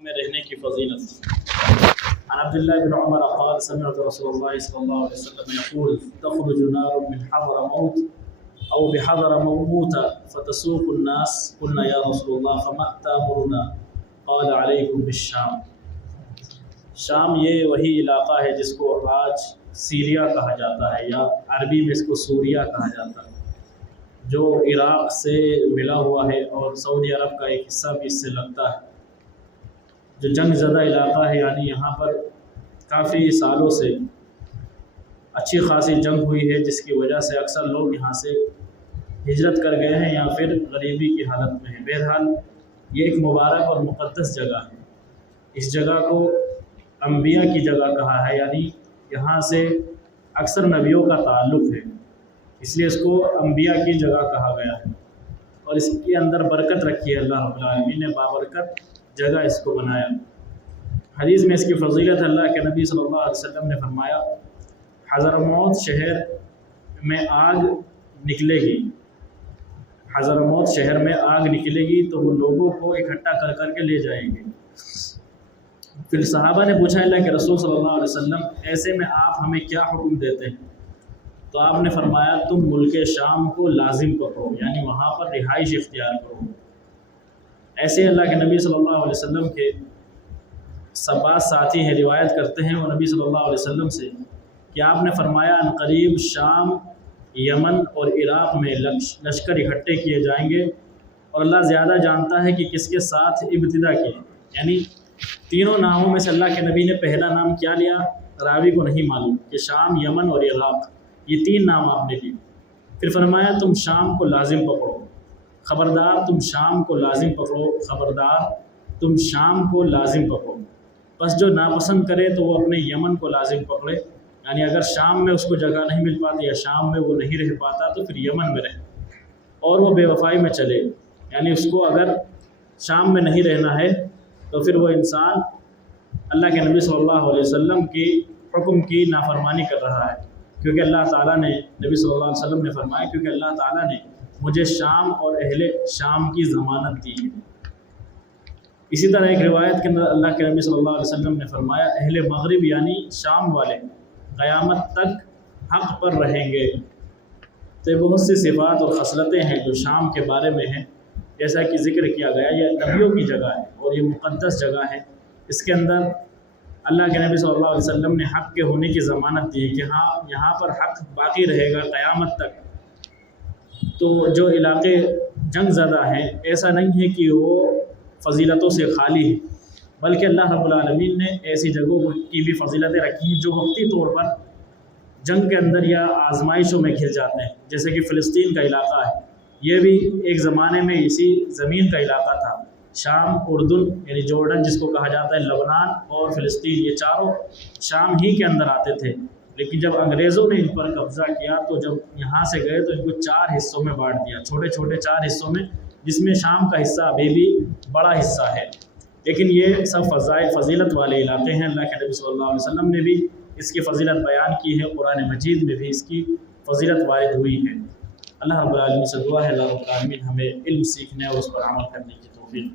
میں رہنے کی فضیلت۔ عن عبداللہ بن عمر قال سمعت رسول اللہ صلی اللہ علیہ وسلم يقول تخرج نار من حضرموت او بحضرموت فتسوق الناس قلنا یا رسول اللہ فما تأمرنا قال علیکم بالشام۔ شام یہ وہی علاقہ ہے جس کو آج سیریا کہا جاتا ہے یا عربی میں اس کو سوریا کہا جاتا ہے، جو عراق سے ملا ہوا ہے اور سعودی عرب کا ایک حصہ بھی اس سے لگتا ہے، جو جنگ زدہ علاقہ ہے، یعنی یہاں پر کافی سالوں سے اچھی خاصی جنگ ہوئی ہے، جس کی وجہ سے اکثر لوگ یہاں سے ہجرت کر گئے ہیں یا پھر غریبی کی حالت میں ہیں۔ بہرحال یہ ایک مبارک اور مقدس جگہ ہے۔ اس جگہ کو انبیاء کی جگہ کہا ہے، یعنی یہاں سے اکثر نبیوں کا تعلق ہے، اس لیے اس کو انبیاء کی جگہ کہا گیا ہے، اور اس کے اندر برکت رکھی ہے اللہ رب العالمین نے، بابرکت جگہ اس کو بنایا۔ حدیث میں اس کی فضیلت اللہ کے نبی صلی اللہ علیہ وسلم نے فرمایا حضرموت شہر میں آگ نکلے گی، حضرموت شہر میں آگ نکلے گی تو وہ لوگوں کو اکٹھا کر کر کے لے جائیں گے۔ پھر صحابہ نے پوچھا اللہ کے رسول صلی اللہ علیہ وسلم ایسے میں آپ ہمیں کیا حکم دیتے ہیں؟ تو آپ نے فرمایا تم ملک شام کو لازم پکڑو، یعنی وہاں پر رہائش اختیار کرو۔ ایسے اللہ کے نبی صلی اللہ علیہ وسلم کے بعض ساتھی ہیں روایت کرتے ہیں وہ نبی صلی اللہ علیہ وسلم سے کہ آپ نے فرمایا ان قریب شام، یمن اور عراق میں لشکر اکٹھے کیے جائیں گے، اور اللہ زیادہ جانتا ہے کہ کس کے ساتھ ابتدا کی، یعنی تینوں ناموں میں سے اللہ کے نبی نے پہلا نام کیا لیا راوی کو نہیں معلوم کہ شام، یمن اور عراق، یہ تین نام آپ نے لیے۔ پھر فرمایا تم شام کو لازم پکڑو، خبردار تم شام کو لازم پکڑو، خبردار تم شام کو لازم پکڑو۔ بس جو ناپسند کرے تو وہ اپنے یمن کو لازم پکڑے، یعنی اگر شام میں اس کو جگہ نہیں مل پاتی یا شام میں وہ نہیں رہ پاتا تو پھر یمن میں رہے، اور وہ بے وفائی میں چلے، یعنی اس کو اگر شام میں نہیں رہنا ہے تو پھر وہ انسان اللہ کے نبی صلی اللہ علیہ وسلم کی حکم کی نافرمانی کر رہا ہے، کیونکہ اللہ تعالیٰ نے نبی صلی اللہ علیہ وسلم نے فرمایا کیونکہ اللہ تعالیٰ نے مجھے شام اور اہل شام کی ضمانت دی ہے۔ اسی طرح ایک روایت کے اندر اللہ کے نبی صلی اللہ علیہ وسلم نے فرمایا اہل مغرب یعنی شام والے قیامت تک حق پر رہیں گے۔ تو بہت سی صفات اور خصلتیں ہیں جو شام کے بارے میں ہیں، جیسا کہ ذکر کیا گیا یہ نبیوں کی جگہ ہے اور یہ مقدس جگہ ہے، اس کے اندر اللہ کے نبی صلی اللہ علیہ وسلم نے حق کے ہونے کی ضمانت دی کہ ہاں یہاں پر حق باقی رہے گا قیامت تک۔ تو جو علاقے جنگ زدہ ہیں ایسا نہیں ہے کہ وہ فضیلتوں سے خالی ہے، بلکہ اللہ رب العالمین نے ایسی جگہوں کی بھی فضیلتیں رکھی ہیں جو وقتی طور پر جنگ کے اندر یا آزمائشوں میں گر جاتے ہیں، جیسے کہ فلسطین کا علاقہ ہے، یہ بھی ایک زمانے میں اسی زمین کا علاقہ تھا۔ شام، اردن یعنی جورڈن جس کو کہا جاتا ہے، لبنان اور فلسطین، یہ چاروں شام ہی کے اندر آتے تھے، لیکن جب انگریزوں نے ان پر قبضہ کیا تو جب یہاں سے گئے تو ان کو 4 حصوں میں بانٹ دیا، چھوٹے چھوٹے 4 حصوں میں، جس میں شام کا حصہ ابھی بھی بڑا حصہ ہے، لیکن یہ سب فضیلت والے علاقے ہیں۔ اللہ کے نبی صلی اللہ علیہ وسلم نے بھی اس کی فضیلت بیان کی ہے، قرآن مجید میں بھی اس کی فضیلت وارد ہوئی ہے۔ اللہ رب العالمین سے دعا ہے اللہ رب العالمین ہمیں علم سیکھنے اور اس پر عمل کرنے کی توفیق۔